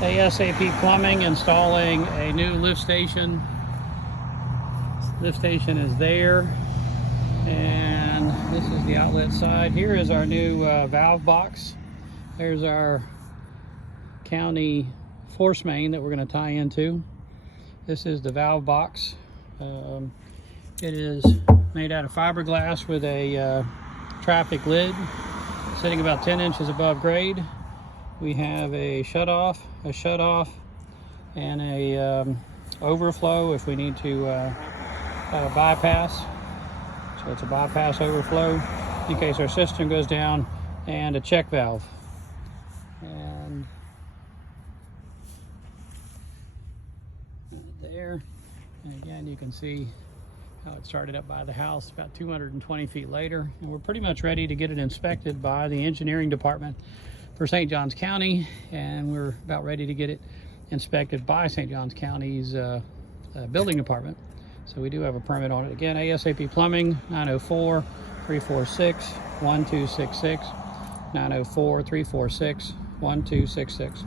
ASAP Plumbing installing a new lift station. Lift station is there, and this is the outlet side. Here is our new valve box. There's our county force main that we're going to tie into. This is the valve box. It is made out of fiberglass with a traffic lid sitting about 10 inches above grade. We have a shut-off, and a overflow if we need to have a bypass. So it's a bypass overflow in case our system goes down, and a check valve. And there, and again you can see how it started up by the house about 220 feet later, and we're pretty much ready to get it inspected by the engineering department for St. Johns County, and we're about ready to get it inspected by St. Johns County's building department. So we do have a permit on it. Again, ASAP Plumbing, 904-346-1266, 904-346-1266.